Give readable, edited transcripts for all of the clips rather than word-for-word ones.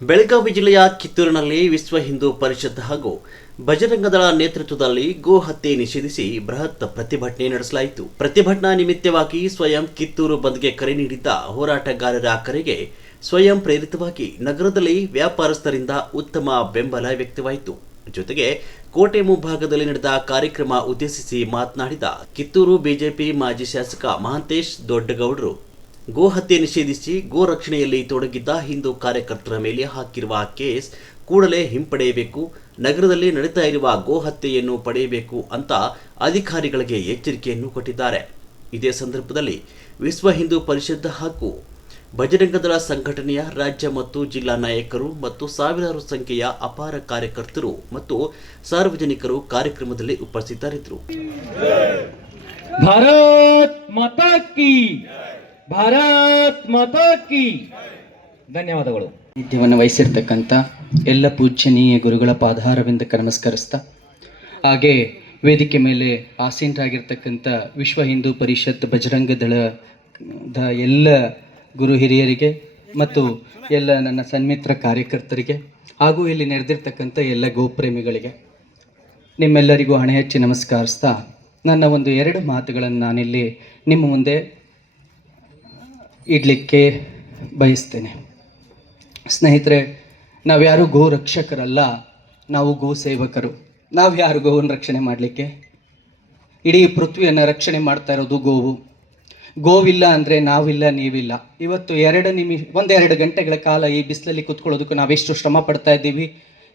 ಬೆಳಗಾವಿ ಜಿಲ್ಲೆಯ ಕಿತ್ತೂರಿನಲ್ಲಿ ವಿಶ್ವ ಹಿಂದೂ ಪರಿಷತ್ ಹಾಗೂ ಬಜರಂಗದಳ ನೇತೃತ್ವದಲ್ಲಿ ಗೋ ಹತ್ಯೆ ನಿಷೇಧಿಸಿ ಬೃಹತ್ ಪ್ರತಿಭಟನೆ ನಡೆಸಲಾಯಿತು. ಪ್ರತಿಭಟನಾ ನಿಮಿತ್ತವಾಗಿ ಸ್ವಯಂ ಕಿತ್ತೂರು ಬಂದ್ಗೆ ಕರೆ ನೀಡಿದ್ದ ಹೋರಾಟಗಾರರ ಕರೆಗೆ ಸ್ವಯಂ ಪ್ರೇರಿತವಾಗಿ ನಗರದಲ್ಲಿ ವ್ಯಾಪಾರಸ್ಥರಿಂದ ಉತ್ತಮ ಬೆಂಬಲ ವ್ಯಕ್ತವಾಯಿತು. ಜೊತೆಗೆ ಕೋಟೆ ಮುಂಭಾಗದಲ್ಲಿ ನಡೆದ ಕಾರ್ಯಕ್ರಮ ಉದ್ದೇಶಿಸಿ ಮಾತನಾಡಿದ ಕಿತ್ತೂರು ಬಿಜೆಪಿ ಮಾಜಿ ಶಾಸಕ ಮಹಾಂತೇಶ್ ದೊಡ್ಡಗೌಡರು, ಗೋ ಹತ್ಯೆ ನಿಷೇಧಿಸಿ ಗೋ ರಕ್ಷಣೆಯಲ್ಲಿ ತೊಡಗಿದ್ದ ಹಿಂದೂ ಕಾರ್ಯಕರ್ತರ ಮೇಲೆ ಹಾಕಿರುವ ಕೇಸ್ ಕೂಡಲೇ ಹಿಂಪಡೆಯಬೇಕು, ನಗರದಲ್ಲಿ ನಡೀತಾ ಇರುವ ಗೋ ಹತ್ಯೆಯನ್ನು ಪಡೆಯಬೇಕು ಅಂತ ಅಧಿಕಾರಿಗಳಿಗೆ ಎಚ್ಚರಿಕೆಯನ್ನು ಕೊಟ್ಟಿದ್ದಾರೆ. ಇದೇ ಸಂದರ್ಭದಲ್ಲಿ ವಿಶ್ವ ಹಿಂದೂ ಪರಿಷತ್ ಹಾಗೂ ಬಜರಂಗದಳ ಸಂಘಟನೆಯ ರಾಜ್ಯ ಮತ್ತು ಜಿಲ್ಲಾ ನಾಯಕರು ಮತ್ತು ಸಾವಿರಾರು ಸಂಖ್ಯೆಯ ಅಪಾರ ಕಾರ್ಯಕರ್ತರು ಮತ್ತು ಸಾರ್ವಜನಿಕರು ಕಾರ್ಯಕ್ರಮದಲ್ಲಿ ಉಪಸ್ಥಿತರಿದ್ದರು. ಭಾರತ್ ಮಾತಾ ಕಿ, ಭಾರತ್ ಮಾತಾ ಕಿ. ಧನ್ಯವಾದಗಳು. ಸಾನ್ನಿಧ್ಯವನ್ನು ವಹಿಸಿರ್ತಕ್ಕಂಥ ಎಲ್ಲ ಪೂಜ್ಯನೀಯ ಗುರುಗಳ ಪಾದಾರವಿಂದಕ್ಕೆ ನಮಸ್ಕರಿಸ್ತಾ, ಹಾಗೆ ವೇದಿಕೆ ಮೇಲೆ ಆಸೀನರಾಗಿರ್ತಕ್ಕಂಥ ವಿಶ್ವ ಹಿಂದೂ ಪರಿಷತ್ ಬಜರಂಗದಳದ ಎಲ್ಲ ಗುರು ಹಿರಿಯರಿಗೆ ಮತ್ತು ಎಲ್ಲ ನನ್ನ ಸನ್ಮಿತ್ರ ಕಾರ್ಯಕರ್ತರಿಗೆ ಹಾಗೂ ಇಲ್ಲಿ ನೆರೆದಿರ್ತಕ್ಕಂಥ ಎಲ್ಲ ಗೋಪ್ರೇಮಿಗಳಿಗೆ ನಿಮ್ಮೆಲ್ಲರಿಗೂ ಹಣೆ ಹಚ್ಚಿ ನಮಸ್ಕರಿಸ್ತಾ, ನನ್ನ ಒಂದು 2 ಮಾತುಗಳನ್ನು ನಾನಿಲ್ಲಿ ನಿಮ್ಮ ಮುಂದೆ ಇಡಲಿಕ್ಕೆ ಬಯಸ್ತೇನೆ. ಸ್ನೇಹಿತರೆ, ನಾವ್ಯಾರು ಗೋ ರಕ್ಷಕರಲ್ಲ, ನಾವು ಗೋ ಸೇವಕರು. ನಾವು ಯಾರು ಗೋವನ್ನು ರಕ್ಷಣೆ ಮಾಡಲಿಕ್ಕೆ? ಇಡೀ ಪೃಥ್ವಿಯನ್ನು ರಕ್ಷಣೆ ಮಾಡ್ತಾ ಇರೋದು ಗೋವು. ಗೋವಿಲ್ಲ ಅಂದರೆ ನಾವಿಲ್ಲ, ನೀವಿಲ್ಲ. ಇವತ್ತು 1-2 ಗಂಟೆಗಳ ಕಾಲ ಈ ಬಿಸಿಲಲ್ಲಿ ಕೂತ್ಕೊಳ್ಳೋದಕ್ಕೂ ನಾವೆಷ್ಟು ಶ್ರಮ ಪಡ್ತಾ ಇದ್ದೀವಿ.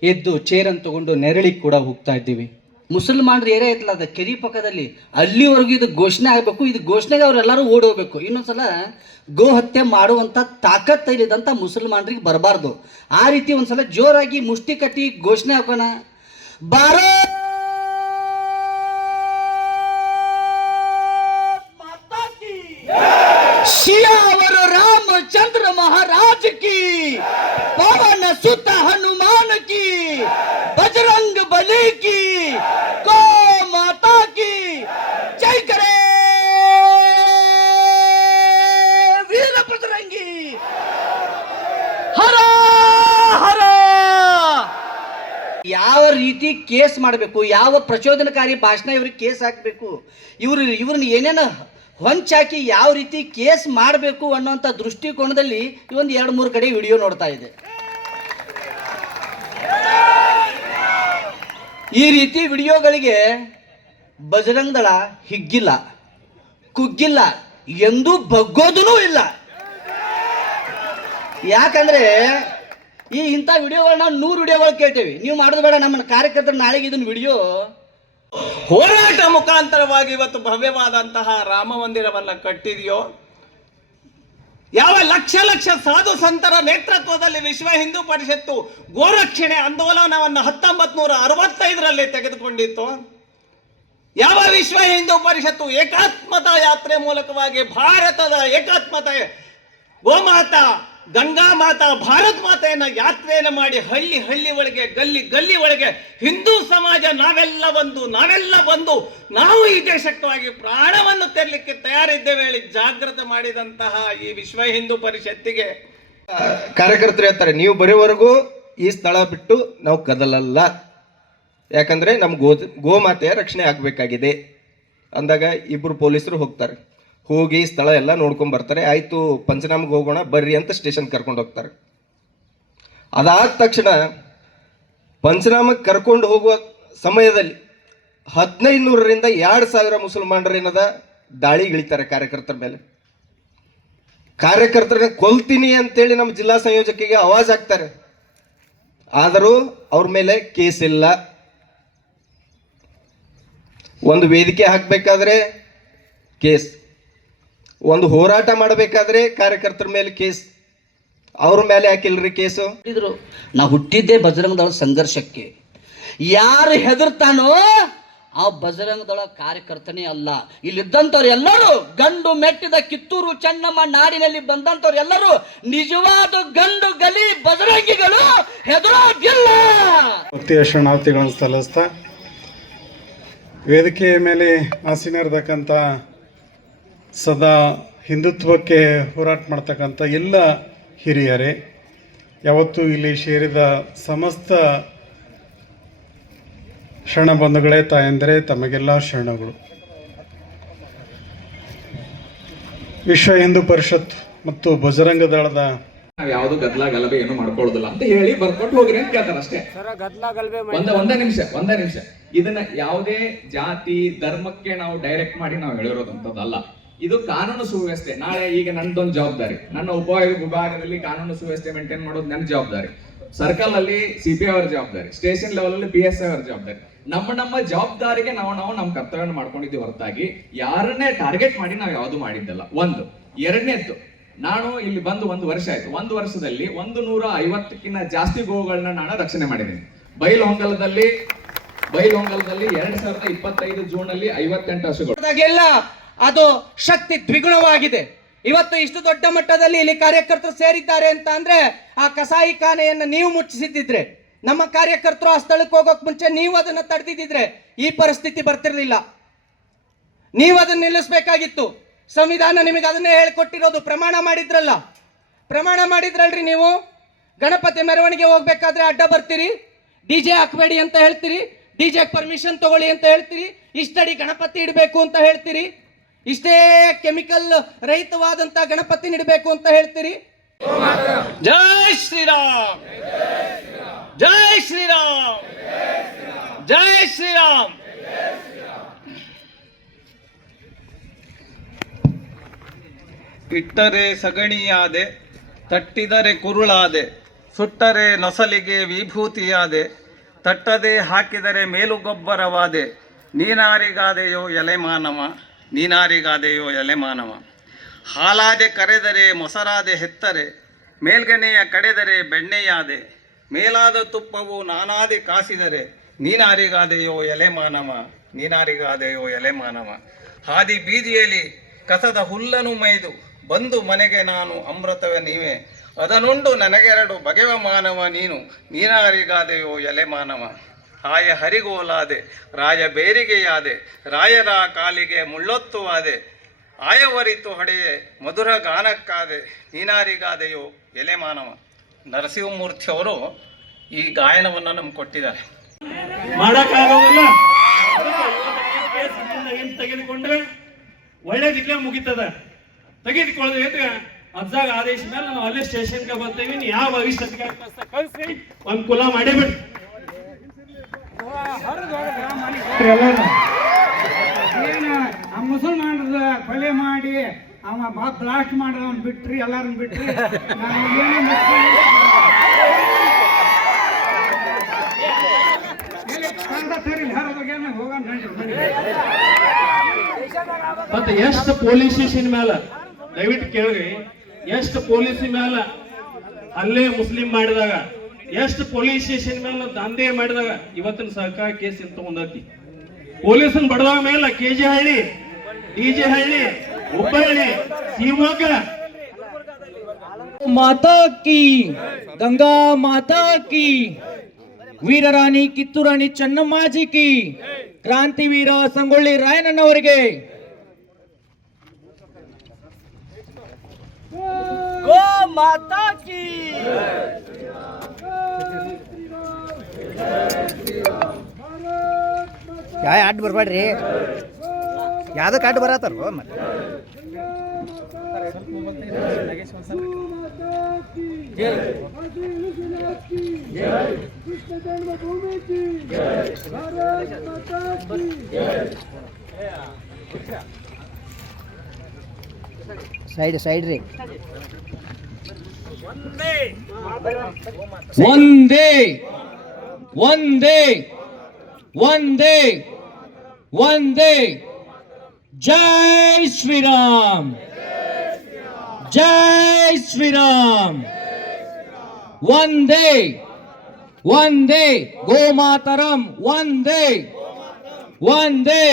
ಎದ್ದು ಚೇರನ್ನು ತೊಗೊಂಡು ನೆರಳಿಗೆ ಕೂಡ ಹೋಗ್ತಾ ಇದ್ದೀವಿ. ಮುಸಲ್ಮಾನರು ಏರೇ ಐತಲ್ಲ, ಅದು ಕೆರಿ ಪಕ್ಕದಲ್ಲಿ, ಅಲ್ಲಿವರೆಗೂ ಇದು ಘೋಷಣೆ ಆಗಬೇಕು. ಇದು ಘೋಷಣೆಗೆ ಅವರೆಲ್ಲರೂ ಓಡೋಗ್ಬೇಕು. ಇನ್ನೊಂದ್ಸಲ ಗೋ ಹತ್ಯೆ ಮಾಡುವಂಥ ತಾಕತ್ತೈಲಿದಂಥ ಮುಸಲ್ಮಾನರಿಗೆ ಬರಬಾರ್ದು. ಆ ರೀತಿ ಒಂದ್ಸಲ ಜೋರಾಗಿ ಮುಷ್ಟಿ ಕಟ್ಟಿ ಘೋಷಣೆ ಹಾಕೋಣ. ಭಾರತ್ ಮಾತಾ ಕಿ, ಶಿಯಾವರು ರಾಮಚಂದ್ರ ಮಹಾರಾಜ ಕಿ, ಪವನ ಸುತ ಹನುಮಾನ್ ಕಿ, ಬಜರಂಗ ಬಲಿ ಕಿ, ಗೋ ಮಾತಾ ಕಿ ಜೈ ಕರೆ ವೀರ ಬಜರಂಗಿ, ಹರ ಹರ. ಯಾವ ರೀತಿ ಕೇಸ್ ಮಾಡಬೇಕು, ಯಾವ ಪ್ರಚೋದನಕಾರಿ ಭಾಷಣ ಇವ್ರಿಗೆ ಕೇಸ್ ಹಾಕಬೇಕು, ಇವ್ರನ್ನ ಏನೇನು ಹೊಂಚಾಕಿ ಯಾವ ರೀತಿ ಕೇಸ್ ಮಾಡಬೇಕು ಅನ್ನೋಂಥ ದೃಷ್ಟಿಕೋನದಲ್ಲಿ ಒಂದು 2-3 ಕಡೆ ವಿಡಿಯೋ ನೋಡ್ತಾ ಇದೆ. ಈ ರೀತಿ ವಿಡಿಯೋಗಳಿಗೆ ಬಜರಂಗದಳ ಹಿಗ್ಗಿಲ್ಲ, ಕುಗ್ಗಿಲ್ಲ, ಎಂದೂ ಬಗ್ಗೋದೂ ಇಲ್ಲ. ಯಾಕಂದ್ರೆ ಇಂಥ ವಿಡಿಯೋಗಳನ್ನ ನಾವು 100 ವಿಡಿಯೋಗಳು ಕೇಳ್ತೇವೆ. ನೀವು ಮಾಡೋದು ಬೇಡ, ನಮ್ಮ ಕಾರ್ಯಕರ್ತರು ನಾಳೆಗೆ ಇದನ್ನ ವಿಡಿಯೋ ಹೋರಾಟ ಮುಖಾಂತರವಾಗಿ ಇವತ್ತು ಭವ್ಯವಾದಂತಹ ರಾಮ ಮಂದಿರವನ್ನ ಕಟ್ಟಿದೆಯೋ, ಯಾವ ಲಕ್ಷ ಸಾಧು ಸಂತರ ನೇತೃತ್ವದಲ್ಲಿ ವಿಶ್ವ ಹಿಂದೂ ಪರಿಷತ್ತು ಗೋರಕ್ಷಣೆ ಆಂದೋಲನವನ್ನು 1965ರಲ್ಲಿ ತೆಗೆದುಕೊಂಡಿತ್ತು, ಯಾವ ವಿಶ್ವ ಹಿಂದೂ ಪರಿಷತ್ತು ಏಕಾತ್ಮತಾ ಯಾತ್ರೆ ಮೂಲಕವಾಗಿ ಭಾರತದ ಏಕಾತ್ಮತೆ, ಗೋಮಾತಾ, ಗಂಗಾ ಮಾತಾ, ಭಾರತ್ ಮಾತೆಯನ್ನ ಯಾತ್ರೆಯನ್ನು ಮಾಡಿ ಹಳ್ಳಿ ಒಳಗೆ, ಗಲ್ಲಿ ಒಳಗೆ ಹಿಂದೂ ಸಮಾಜ ನಾವೆಲ್ಲ ಬಂದು ನಾವು ಈ ದೇಶಕ್ಕಾಗಿ ಪ್ರಾಣವನ್ನು ತೆರಲಿಕ್ಕೆ ತಯಾರಿದ್ದೇವೆ ಹೇಳಿ ಜಾಗೃತ ಮಾಡಿದಂತಹ ಈ ವಿಶ್ವ ಹಿಂದೂ ಪರಿಷತ್ತಿಗೆ ಕಾರ್ಯಕರ್ತರು ಹೇಳ್ತಾರೆ, ನೀವು ಬರೋವರೆಗೂ ಈ ಸ್ಥಳ ಬಿಟ್ಟು ನಾವು ಕದಲಲ್ಲ, ಯಾಕಂದ್ರೆ ನಮ್ ಗೋಮಾತೆಯ ರಕ್ಷಣೆ ಆಗ್ಬೇಕಾಗಿದೆ ಅಂದಾಗ 2 ಪೊಲೀಸರು ಹೋಗ್ತಾರೆ. ಹೋಗಿ ಸ್ಥಳ ಎಲ್ಲ ನೋಡ್ಕೊಂಡ್ ಬರ್ತಾರೆ. ಆಯ್ತು, ಪಂಚನಾಮಕ್ಕೆ ಹೋಗೋಣ ಬರ್ರಿ ಅಂತ ಸ್ಟೇಷನ್ ಕರ್ಕೊಂಡು ಹೋಗ್ತಾರೆ. ಅದಾದ ತಕ್ಷಣ ಪಂಚನಾಮಕ್ಕೆ ಕರ್ಕೊಂಡು ಹೋಗುವ ಸಮಯದಲ್ಲಿ 1500ರಿಂದ 2000 ಮುಸಲ್ಮಾನರು ಏನದ ದಾಳಿಗಿಳಿತಾರೆ ಕಾರ್ಯಕರ್ತರ ಮೇಲೆ. ಕಾರ್ಯಕರ್ತರನ್ನ ಕೊಲ್ತೀನಿ ಅಂತೇಳಿ ನಮ್ಮ ಜಿಲ್ಲಾ ಸಂಯೋಜಕಿಗೆ ಆವಾಜ್ ಹಾಕ್ತಾರೆ. ಆದರೂ ಅವ್ರ ಮೇಲೆ ಕೇಸ್ ಇಲ್ಲ. ಒಂದು ವೇದಿಕೆ ಹಾಕಬೇಕಾದ್ರೆ ಕೇಸ್, ಒಂದು ಹೋರಾಟ ಮಾಡಬೇಕಾದ್ರೆ ಕಾರ್ಯಕರ್ತರ ಮೇಲೆ ಕೇಸ್, ಅವ್ರ ಮೇಲೆ ಯಾಕಿಲ್ರಿ ಕೇಸು? ನಾವು ಹುಟ್ಟಿದ್ದೇ ಬಜರಂಗದಳ ಸಂಘರ್ಷಕ್ಕೆ. ಯಾರು ಹೆದರ್ತಾನೋ ಆ ಬಜರಂಗದಳ ಕಾರ್ಯಕರ್ತನೇ ಅಲ್ಲ. ಇಲ್ಲಿದ್ದಂಥವ್ರು ಎಲ್ಲರೂ ಗಂಡು ಮೆಟ್ಟಿದ ಕಿತ್ತೂರು ಚೆನ್ನಮ್ಮ ನಾಡಿನಲ್ಲಿ ಬಂದಂಥವ್ರು ಎಲ್ಲರೂ ನಿಜವಾದ ಗಂಡು ಗಲಿ ಬಜರಂಗಿಗಳು, ಹೆದರೋದಿಲ್ಲ. ಭಕ್ತಿಯ ಶರಣಾರ್ಥಿಗಳನ್ನು ಸಲ್ಲಿಸ್ತಾ, ವೇದಿಕೆಯ ಮೇಲೆ ಆಸೀನರಿರ್ತಕ್ಕಂಥ ಸದಾ ಹಿಂದುತ್ವಕ್ಕೆ ಹೋರಾಟ ಮಾಡ್ತಕ್ಕಂಥ ಎಲ್ಲ ಹಿರಿಯರೇ, ಯಾವತ್ತೂ ಇಲ್ಲಿ ಸೇರಿದ ಸಮಸ್ತ ಶರಣಬಂಧುಗಳೇ, ತಾಯಂದರೆ, ತಮಗೆಲ್ಲ ಶರಣಗಳು. ವಿಶ್ವ ಹಿಂದೂ ಪರಿಷತ್ ಮತ್ತು ಬಜರಂಗ ದಳದ ನಾವ್ ಯಾವ್ದು ಗದ್ಲ ಗಲಭೆ ಏನು ಮಾಡ್ಕೊಳ್ಳೋದಿಲ್ಲ ಅಂತ ಹೇಳಿ ಬರ್ಕೊಟ್ಟು ಹೋಗ್ರಿ ಅಂತ ಕೇಳ್ತಾರ ಅಷ್ಟೇ. ಒಂದೇ ನಿಮಿಷ ಇದನ್ನ ಯಾವುದೇ ಜಾತಿ ಧರ್ಮಕ್ಕೆ ನಾವು ಡೈರೆಕ್ಟ್ ಮಾಡಿ ನಾವು ಹೇಳಿರೋದಂತದ್ದಲ್ಲ. ಇದು ಕಾನೂನು ಸುವ್ಯವಸ್ಥೆ. ನಾಳೆ ಈಗ ನಂದೊಂದು ಜವಾಬ್ದಾರಿ, ನನ್ನ ವಿಭಾಗದಲ್ಲಿ ಕಾನೂನು ಸುವ್ಯವಸ್ಥೆ ಮೇಂಟೈನ್ ಮಾಡೋದು ನನ್ನ ಜವಾಬ್ದಾರಿ, ಸರ್ಕಲ್ ಅಲ್ಲಿ CPI ಅವರ ಜವಾಬ್ದಾರಿ, ಸ್ಟೇಷನ್ ಲೆವೆಲ್ ಅಲ್ಲಿ PSI ಅವರ ಜವಾಬ್ದಾರಿ. ನಮ್ಮ ಜವಾಬ್ದಾರಿಗೆ ನಾವು ನಮ್ಮ ಕರ್ತವ್ಯ ಮಾಡ್ಕೊಂಡಿದ್ದೀವಿ ಹೊರತಾಗಿ ಯಾರನ್ನೇ ಟಾರ್ಗೆಟ್ ಮಾಡಿ ನಾವು ಯಾವುದು ಮಾಡಿದ್ದಲ್ಲ. ಒಂದು. ಎರಡನೇದ್ದು, ನಾನು ಇಲ್ಲಿ ಬಂದು 1 ವರ್ಷ ಆಯ್ತು. 1 ವರ್ಷದಲ್ಲಿ 150ಕ್ಕಿಂತ ಜಾಸ್ತಿ ಗೋವುಗಳನ್ನ ನಾನು ರಕ್ಷಣೆ ಮಾಡಿದ್ದೀನಿ. ಬೈಲಹೊಂಗಲದಲ್ಲಿ 2025 ಜೂನ್ ಅಲ್ಲಿ 58 ಹಸುಗಳು. ಅದು ಶಕ್ತಿ ದ್ವಿಗುಣವಾಗಿದೆ. ಇವತ್ತು ಇಷ್ಟು ದೊಡ್ಡ ಮಟ್ಟದಲ್ಲಿ ಇಲ್ಲಿ ಕಾರ್ಯಕರ್ತರು ಸೇರಿದ್ದಾರೆ ಅಂತ ಅಂದ್ರೆ ಆ ಕಸಾಯಿ ಖಾನೆಯನ್ನು ನೀವು ಮುಚ್ಚಿಸಿದ್ರೆ, ನಮ್ಮ ಕಾರ್ಯಕರ್ತರು ಆ ಸ್ಥಳಕ್ಕೆ ಹೋಗೋಕ್ ಮುಂಚೆ ನೀವು ಅದನ್ನ ತಡೆದಿದ್ರೆ ಈ ಪರಿಸ್ಥಿತಿ ಬರ್ತಿರ್ಲಿಲ್ಲ. ನೀವು ಅದನ್ನ ನಿಲ್ಲಿಸಬೇಕಾಗಿತ್ತು. ಸಂವಿಧಾನ ನಿಮಗೆ ಅದನ್ನೇ ಹೇಳ್ಕೊಟ್ಟಿರೋದು. ಪ್ರಮಾಣ ಮಾಡಿದ್ರಲ್ರಿ ನೀವು. ಗಣಪತಿ ಮೆರವಣಿಗೆ ಹೋಗ್ಬೇಕಾದ್ರೆ ಅಡ್ಡ ಬರ್ತೀರಿ, DJ ಹಾಕ್ಬೇಡಿ ಅಂತ ಹೇಳ್ತೀರಿ, DJ ಪರ್ಮಿಷನ್ ತಗೊಳ್ಳಿ ಅಂತ ಹೇಳ್ತೀರಿ, ಇಷ್ಟಡಿ ಗಣಪತಿ ಇಡಬೇಕು ಅಂತ ಹೇಳ್ತೀರಿ, ಇಷ್ಟೇ ಕೆಮಿಕಲ್ ರಹಿತವಾದಂತ ಗಣಪತಿ ಇಡಬೇಕು ಅಂತ ಹೇಳ್ತೀರಿ. ಜೈ ಶ್ರೀರಾಮ್, ಜೈ ಶ್ರೀರಾಮ್, ಜೈ ಶ್ರೀರಾಮ್. ಇಟ್ಟರೆ ಸಗಣಿಯಾದೆ, ತಟ್ಟಿದರೆ ಕುರುಳಾದೆ, ಸುಟ್ಟರೆ ನೊಸಲಿಗೆ ವಿಭೂತಿಯಾದೆ, ತಟ್ಟದೆ ಹಾಕಿದರೆ ಮೇಲುಗೊಬ್ಬರವಾದೆ, ನೀನಾರಿಗಾದೆಯೋ ಎಲೆ ಮಾನವ, ನೀನಾರಿಗಾದೆಯೋ ಎಲೆ ಮಾನವ. ಹಾಲಾದೆ ಕರೆದರೆ ಮೊಸರಾದೆ ಹೆತ್ತರೆ, ಮೇಲ್ಗನೆಯ ಕಡೆದರೆ ಬೆಣ್ಣೆಯಾದೆ, ಮೇಲಾದ ತುಪ್ಪವು ನಾನಾದೆ ಕಾಸಿದರೆ, ನೀನಾರಿಗಾದೆಯೋ ಎಲೆ ಮಾನವ, ನೀನಾರಿಗಾದೆಯೋ ಎಲೆ ಮಾನವ. ಹಾದಿ ಬೀದಿಯಲ್ಲಿ ಕಸದ ಹುಲ್ಲನ್ನು ಮೈದು ಬಂದು ಮನೆಗೆ ನಾನು ಅಮೃತವ ನೀವೇ, ಅದನುಂಡು ನನಗೆರಡು ಬಗೆವ ಮಾನವ ನೀನು, ನೀನಾರಿಗಾದೆಯೋ ಎಲೆ ಮಾನವ. ಆಯ ಹರಿಗೋಲಾದೆ, ರಾಯ ಬೇರಿಗೆಯಾದೆ, ರಾಯರ ಕಾಲಿಗೆ ಮುಳ್ಳೊತ್ತುವಾದೆ, ಆಯವರಿತು ಹೊಡೆಯೆ ಮಧುರ ಗಾನಕ್ಕಾದೆ, ನೀನಾರಿಗಾದೆಯೋ ಎಲೆ ಮಾನವ. ನರಸಿಂಹಮೂರ್ತಿಯವರು ಈ ಗಾಯನವನ್ನು ನಮ್ಗೆ ಕೊಟ್ಟಿದ್ದಾರೆ. ಮಾಡಕ್ಕಾಗೋದಿಲ್ಲ. ತೆಗೆದುಕೊಂಡ್ರೆ ಒಳ್ಳೇದಿಕ್ಲೆ ಮುಗಿತದ. ತೆಗೆದುಕೊಳ್ಳೋದು ಅಜ್ಜಾಗ ಆದೇಶ ಮೇಲೆ ನಾವು ಅಲ್ಲೇ ಸ್ಟೇಷನ್ಗೆ ಬರ್ತೀವಿ. ಯಾವ ಭವಿಷ್ಯ ಕಳಿಸಿ ಒಂದು ಕುಲ ಮಾಡಿಬಿಟ್ಟು ಏನು ಆ ಮುಸಲ್ಮಾನದ ಕೊಲೆ ಮಾಡಿ ಅವ ಬ್ಲಾಸ್ಟ್ ಮಾಡಿದವನ್ ಬಿಟ್ರಿ, ಎಲ್ಲಾರನ್ನ ಬಿಟ್ರಿ. ಮತ್ತೆ ಎಷ್ಟು ಪೊಲೀಸ್ ಸ್ಟೇಷನ್ ಮೇಲೆ ದಯವಿಟ್ಟು ಕೇಳ್ರಿ, ಎಷ್ಟು ಪೊಲೀಸ್ ಮೇಲೆ ಅಲ್ಲೇ ಮುಸ್ಲಿಂ ಮಾಡಿದಾಗ, ಎಷ್ಟು ಪೊಲೀಸ್ ಸ್ಟೇಷನ್ ಮೇಲೆ ದಂಧೆ ಮಾಡಿದಾಗ ಇವತ್ತಿನ ಸಹಕಾರ ಕೇಸ್ ಇಂತ ತಗೊಂಡತಿ. ಪೊಲೀಸನ್ ಬಡದಾಗ ಮೇಲೆ KG ಹಳ್ಳಿ, DJ ಹಳ್ಳಿ, ಹುಬ್ಬಳ್ಳಿ, ಶಿವಮೊಗ್ಗ. ಮಾತಾ ಕಿ, ಗಂಗಾ ಮಾತಾ ಕಿ, ವೀರರಾಣಿ ಕಿತ್ತೂರಾಣಿ ಚೆನ್ನಮ್ಮಾಜಿ ಕಿ, ಕ್ರಾಂತಿವೀರ ಸಂಗೊಳ್ಳಿ ರಾಯಣ್ಣನವರಿಗೆ. ಗೋ ಮಾತಾ ಕಿ. ಅಡ್ಡ ಬರ್ಬೇಡ್ರಿ, ಯಾವ್ದಕ್ಕೆ ಅಡ್ಡ ಬರತ್ತಾರ ಮತ್ತೆ. ಸೈಡ್ ರೀ. ಒಂದೇ ಒಂದೇ ಒಂದೇ ಒಂದೇ. ಜೈ ಶ್ರೀರಾಮ್, ಜೈ ಶ್ರೀರಾಮ್. ಒಂದೇ ಒಂದೇ ಗೋಮಾತರಂ, ಒಂದೇ ಒಂದೇ.